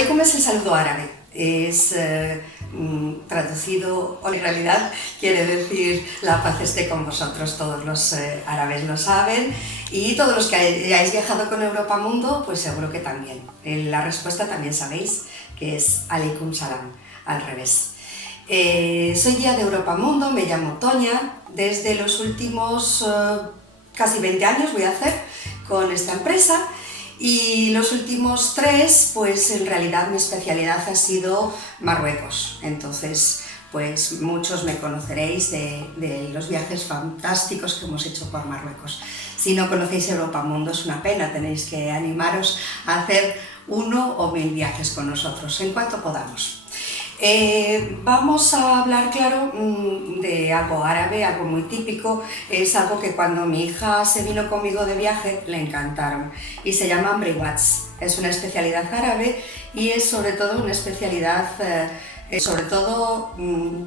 Aleikum es el saludo árabe, es traducido, o en realidad quiere decir la paz esté con vosotros, todos los árabes lo saben y todos los que hayáis viajado con Europa Mundo, pues seguro que también. La respuesta también sabéis que es Aleikum Salam, al revés. Soy guía de Europa Mundo, me llamo Toña, desde los últimos casi 20 años voy a hacer con esta empresa. Y los últimos 3, pues en realidad mi especialidad ha sido Marruecos. Entonces, pues muchos me conoceréis de los viajes fantásticos que hemos hecho por Marruecos. Si no conocéis Europa Mundo es una pena, tenéis que animaros a hacer 1 o 1000 viajes con nosotros, en cuanto podamos. Vamos a hablar, claro, de algo árabe, algo muy típico. Es algo que cuando mi hija se vino conmigo de viaje le encantaron y se llaman briwats. Es una especialidad árabe y es sobre todo una especialidad, sobre todo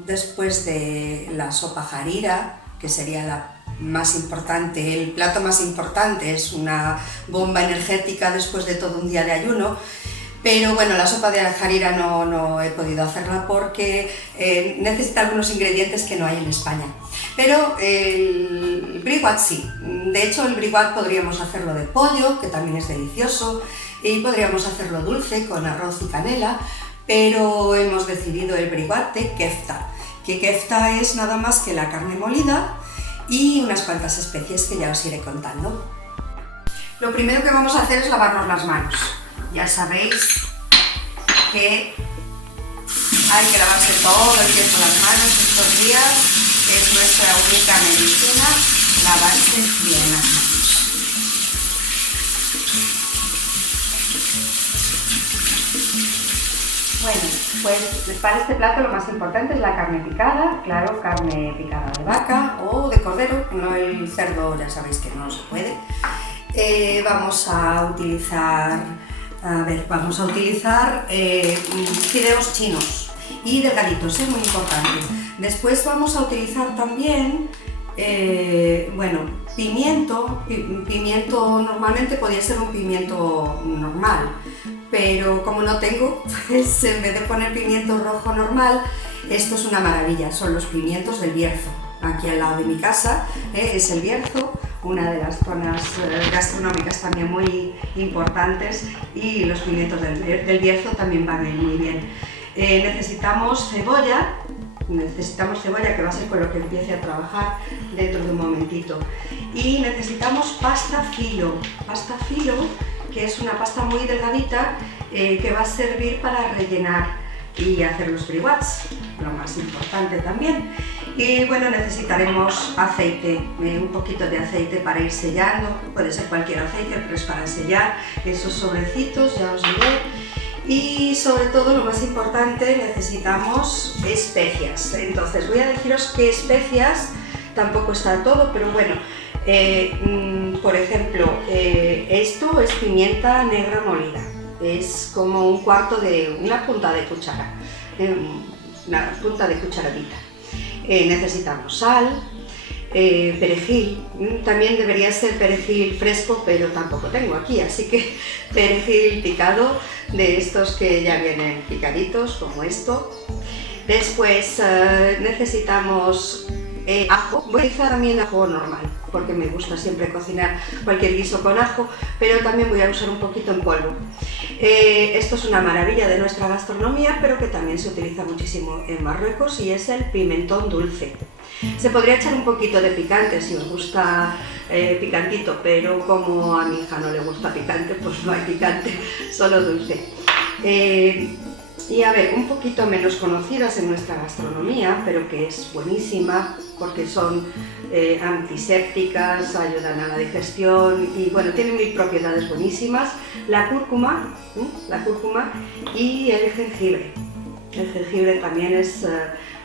después de la sopa harira, que sería la más importante, el plato más importante, es una bomba energética después de todo un día de ayuno. Pero bueno, la sopa de harira no he podido hacerla porque necesita algunos ingredientes que no hay en España. Pero el briwat sí. De hecho, el briwat podríamos hacerlo de pollo, que también es delicioso, y podríamos hacerlo dulce con arroz y canela, pero hemos decidido el briwat de kefta, que kefta es nada más que la carne molida y unas cuantas especies que ya os iré contando. Lo primero que vamos a hacer es lavarnos las manos. Ya sabéis que hay que lavarse todo el tiempo las manos estos días, es nuestra única medicina, lavarse bien las manos. Bueno, pues para este plato lo más importante es la carne picada, claro, carne picada de vaca o de cordero, no el cerdo, ya sabéis que no se puede. Vamos a utilizar fideos chinos y delgaditos, es muy importante. Después vamos a utilizar también, pimiento normalmente podría ser un pimiento normal, pero como no tengo, pues en vez de poner pimiento rojo normal, esto es una maravilla, son los pimientos del Bierzo. Aquí al lado de mi casa es el Bierzo, una de las zonas gastronómicas también muy importantes, y los pimientos del Bierzo también van muy bien. Necesitamos cebolla que va a ser con lo que empiece a trabajar dentro de un momentito. Y necesitamos pasta filo, que es una pasta muy delgadita que va a servir para rellenar y hacer los briwats, lo más importante también. Y bueno, necesitaremos aceite, un poquito de aceite para ir sellando, puede ser cualquier aceite, pero es para sellar esos sobrecitos, ya os diré. Y sobre todo, lo más importante, necesitamos especias. Entonces voy a deciros qué especias, tampoco está todo, pero bueno, por ejemplo, esto es pimienta negra molida, es como una punta de cuchara, una punta de cucharadita. Necesitamos sal, perejil, también debería ser perejil fresco, pero tampoco tengo aquí, así que perejil picado, de estos que ya vienen picaditos, como esto. Después necesitamos ajo. Voy a utilizar también ajo normal, porque me gusta siempre cocinar cualquier guiso con ajo, pero también voy a usar un poquito en polvo. Esto es una maravilla de nuestra gastronomía, pero que también se utiliza muchísimo en Marruecos, y es el pimentón dulce. Se podría echar un poquito de picante si os gusta picantito, pero como a mi hija no le gusta picante, pues no hay picante, solo dulce. Y a ver, un poquito menos conocidas en nuestra gastronomía, pero que es buenísima porque son antisépticas, ayudan a la digestión y bueno, tienen mil propiedades buenísimas. La cúrcuma y el jengibre. El jengibre también es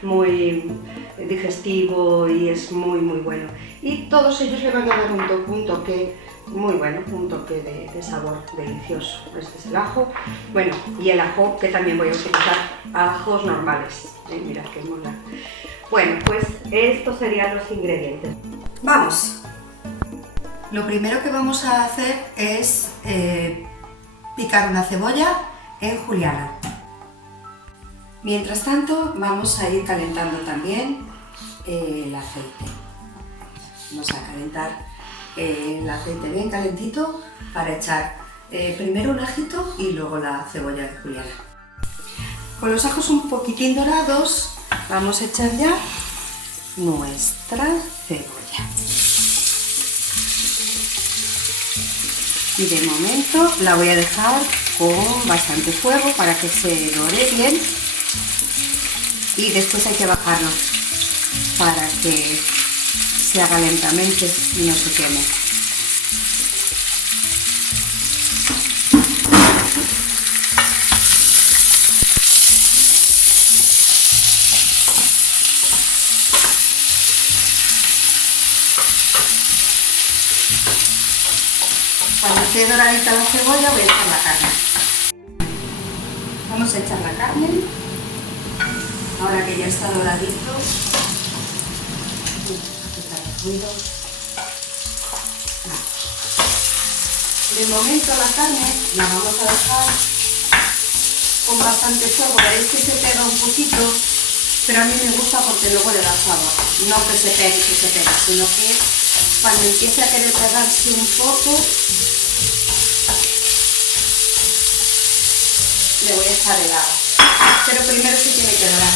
muy digestivo y es muy bueno. Y todos ellos le van a dar un toque muy bueno, un toque de sabor delicioso. Este es el ajo, bueno, y el ajo que también voy a utilizar, ajos normales, mirad qué mola. Bueno, pues estos serían los ingredientes. Vamos. Lo primero que vamos a hacer es picar una cebolla en juliana. Mientras tanto vamos a ir calentando también el aceite. Vamos a calentar el aceite bien calentito para echar primero un ajito y luego la cebolla de juliana. Con los ajos un poquitín dorados vamos a echar ya nuestra cebolla. Y de momento la voy a dejar con bastante fuego para que se dore bien. Y después hay que bajarlo para que se haga lentamente y no se queme. Cuando esté doradita la cebolla voy a echar la carne. Vamos a echar la carne. Ahora que ya está doradito. De momento la carne la vamos a dejar con bastante fuego. Veréis que se pega un poquito, pero a mí me gusta porque luego le da sabor. No que se pegue, sino que cuando empiece a querer pegarse un poco, le voy a echar el agua. Pero primero se tiene que dorar.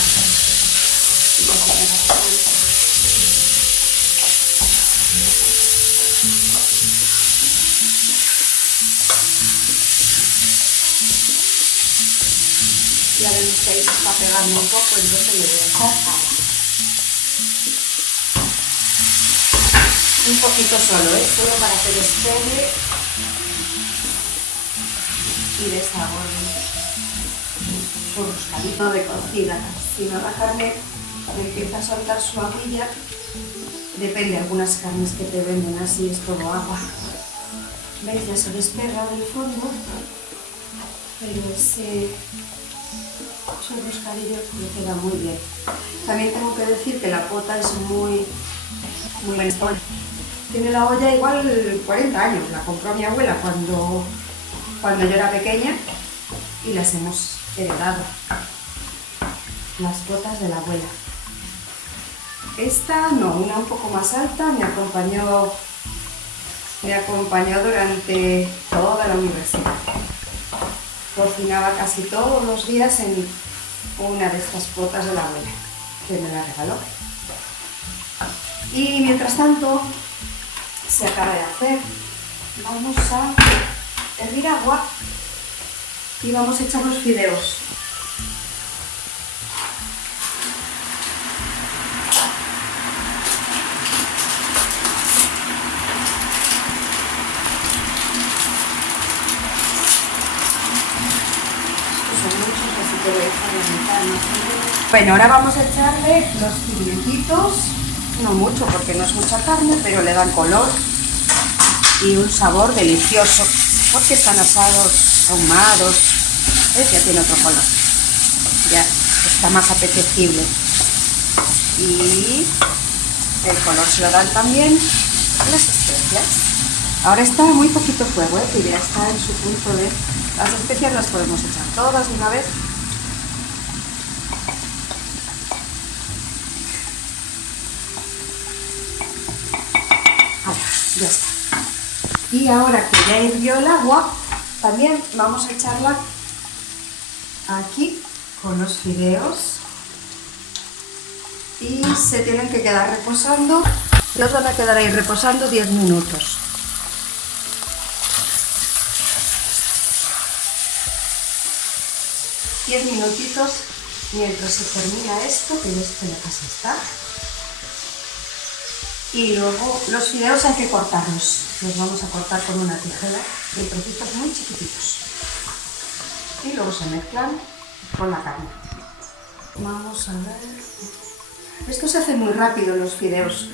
Ya ven que ahí se está pegando un poco, entonces le voy a echar agua. Un poquito solo, solo para que despegue y desaborde su roscadito de cocida. Si no, la carne empieza a soltar su aguilla. Depende, algunas carnes que te venden así es todo agua. ¿Veis? Ya se despega del fondo, pero ese roscadillo le queda muy bien. También tengo que decir que la pota es muy buena. Tiene la olla igual 40 años, la compró mi abuela cuando yo era pequeña y las hemos heredado. Las potas de la abuela. Esta no, una un poco más alta, me acompañó durante toda la universidad. Cocinaba casi todos los días en una de estas potas de la abuela, que me la regaló. Y mientras tanto, se acaba de hacer. Vamos a hervir agua y vamos a echar los fideos. Bueno, ahora vamos a echarle los pimientitos, no mucho porque no es mucha carne, pero le dan color y un sabor delicioso, porque están asados, ahumados, ya tiene otro color, ya está más apetecible. Y el color se lo dan también las especias. Ahora está muy poquito fuego, que ya está en su punto de... Las especias las podemos echar todas de una vez. Ya está. Y ahora que ya hirvió el agua, también vamos a echarla aquí con los fideos y se tienen que quedar reposando. Los van a quedar ahí reposando 10 minutos. Diez minutitos mientras se termina esto, que esto ya casi está. Y luego los fideos hay que cortarlos. Los vamos a cortar con una tijera en trocitos muy chiquititos. Y luego se mezclan con la carne. Vamos a ver. Esto se hace muy rápido, los fideos.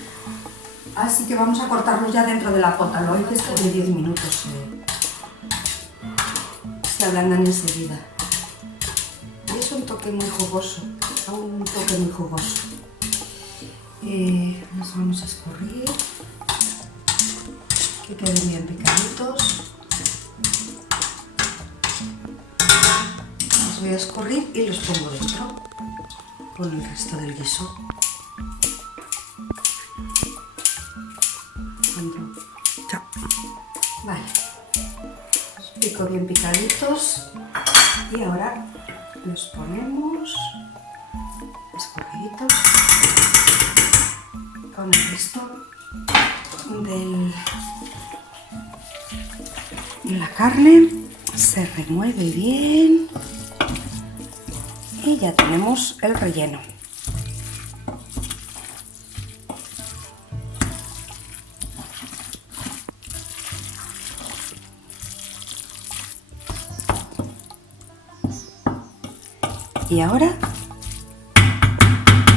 Así que vamos a cortarlos ya dentro de la pota. Lo hice esto de 10 minutos. Se ablandan enseguida. Y es un toque muy jugoso. Un toque muy jugoso. Los vamos a escurrir, que queden bien picaditos. los voy a escurrir y los pongo dentro con el resto del guiso. Chao. Vale, los pico bien picaditos y ahora los ponemos escurriditos con el resto de la carne. Se remueve bien y ya tenemos el relleno. Y ahora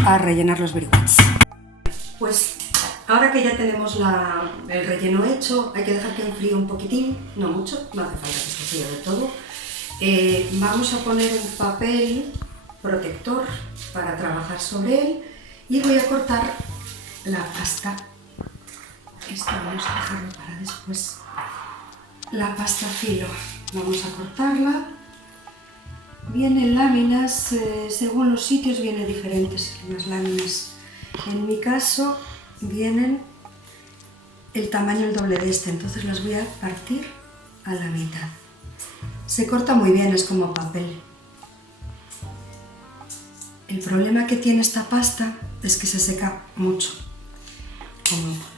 a rellenar los briquets. Pues ahora que ya tenemos el relleno hecho, hay que dejar que enfríe un poquitín, no mucho, no hace falta que esté frío de todo. Vamos a poner un papel protector para trabajar sobre él y voy a cortar la pasta. Esto vamos a dejarlo para después. La pasta filo, vamos a cortarla. Vienen láminas, según los sitios vienen diferentes las láminas. En mi caso vienen el tamaño el doble de este, entonces las voy a partir a la mitad. Se corta muy bien, es como papel. El problema que tiene esta pasta es que se seca mucho.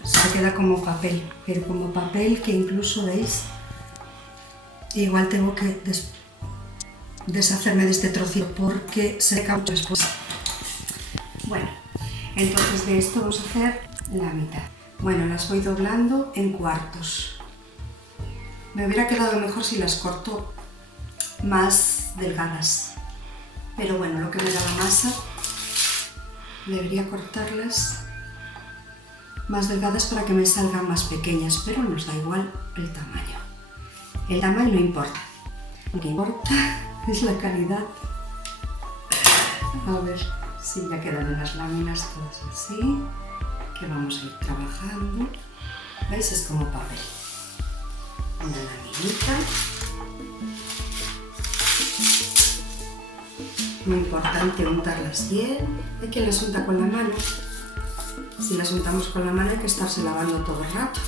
Se queda como papel, pero como papel que incluso, veis, igual tengo que deshacerme de este trocito porque se seca mucho después. Bueno, entonces de esto vamos a hacer la mitad. Bueno, las voy doblando en cuartos. Me hubiera quedado mejor si las corto más delgadas, pero bueno, lo que me da la masa, debería cortarlas más delgadas para que me salgan más pequeñas, pero nos da igual el tamaño. El tamaño no importa, lo que importa es la calidad. A ver si ya quedan en las láminas todas así, que vamos a ir trabajando. ¿Veis? Es como papel. Una laminita. Muy importante untarlas bien. Hay quien las unta con la mano. Si las untamos con la mano hay que estarse lavando todo el rato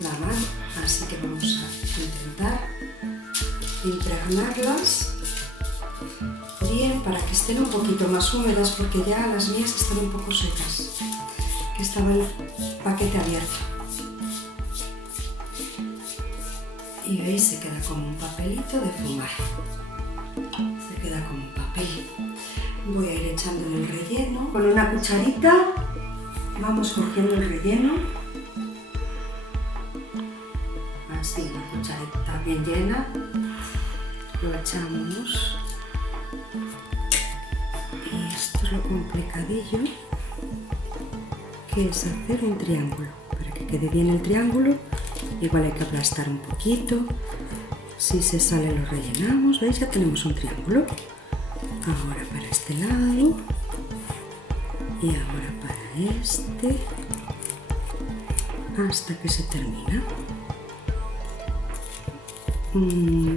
la mano, así que vamos a intentar impregnarlas bien para que estén un poquito más húmedas, porque ya las mías están un poco secas, que estaba el paquete abierto. Y veis, se queda como un papelito de fumar. Se queda como un papel. Voy a ir echando el relleno. Con una cucharita vamos cogiendo el relleno. Así, la cucharita bien llena. Lo echamos. Y esto es lo complicadillo, que es hacer un triángulo. Para que quede bien el triángulo, igual hay que aplastar un poquito. Si se sale lo rellenamos. ¿Veis? Ya tenemos un triángulo. Ahora para este lado. Y ahora para este. Hasta que se termina.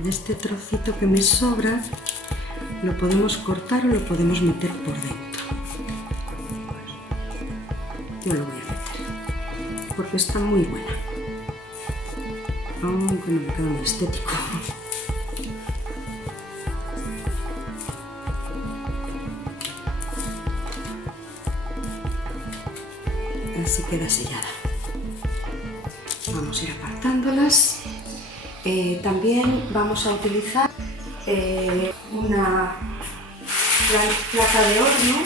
Este trocito que me sobra lo podemos cortar o lo podemos meter por dentro. Yo lo voy a meter porque está muy buena, aunque no me queda muy estético. Así queda sellada. Vamos a ir apartándolas. También vamos a utilizar una placa de horno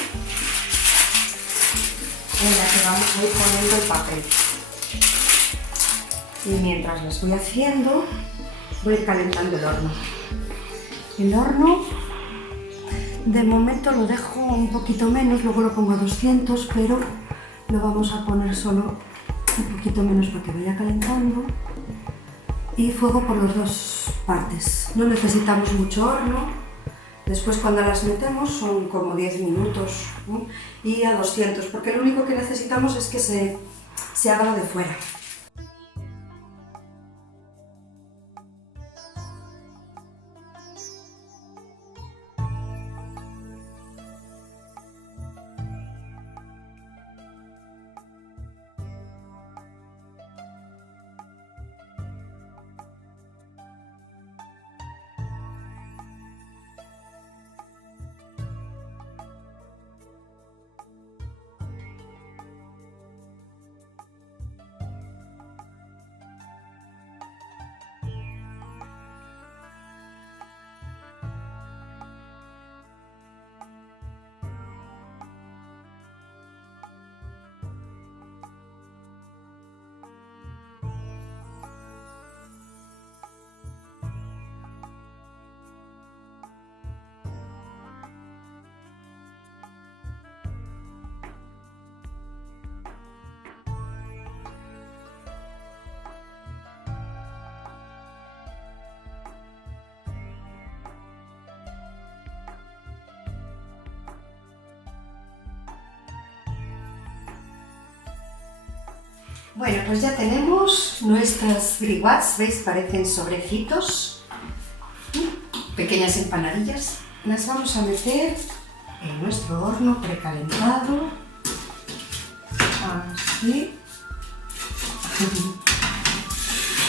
en la que vamos a ir poniendo el papel. Y mientras lo estoy haciendo, voy a ir calentando el horno. El horno, de momento lo dejo un poquito menos, luego lo pongo a 200, pero lo vamos a poner solo un poquito menos para que vaya calentando. Y fuego por las dos partes. No necesitamos mucho horno. Después cuando las metemos son como 10 minutos, ¿no? Y a 200, porque lo único que necesitamos es que se haga lo de fuera. Bueno, pues ya tenemos nuestras briguats, ¿veis? Parecen sobrecitos, pequeñas empanadillas. Las vamos a meter en nuestro horno precalentado, así.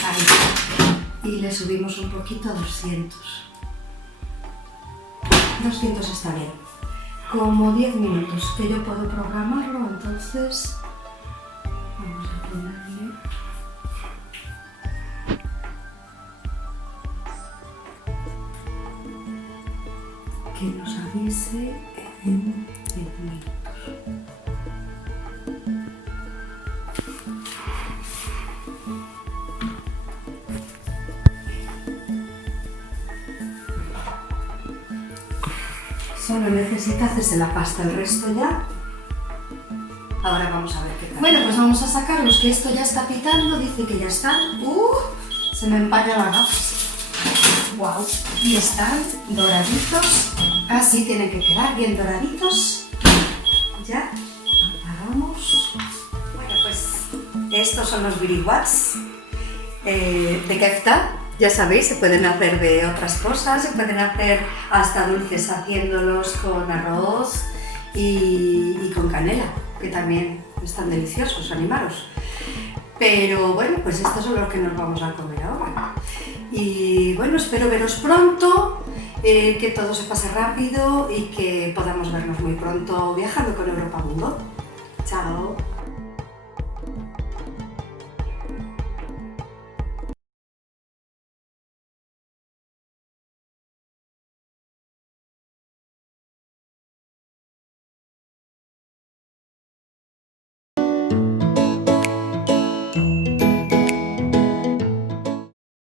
Ahí. Y le subimos un poquito a 200. 200 está bien. Como 10 minutos, que yo puedo programarlo, entonces vamos a ponerle que nos avise en 10 minutos. Solo necesita hacerse la pasta, el resto ya. Ahora vamos a ver qué tal. Bueno, pues vamos a sacarlos, que esto ya está pitando, dice que ya están. Se me empañan las gafas. Wow. Y están doraditos. Así tienen que quedar, bien doraditos. Ya, apagamos. Bueno, pues estos son los biriguats de kefta. Ya sabéis, se pueden hacer de otras cosas, se pueden hacer hasta dulces haciéndolos con arroz y con canela, que también están deliciosos, animaros. Pero bueno, pues estos son los que nos vamos a comer ahora. Y bueno, espero veros pronto, que todo se pase rápido y que podamos vernos muy pronto viajando con Europa Mundo. Chao.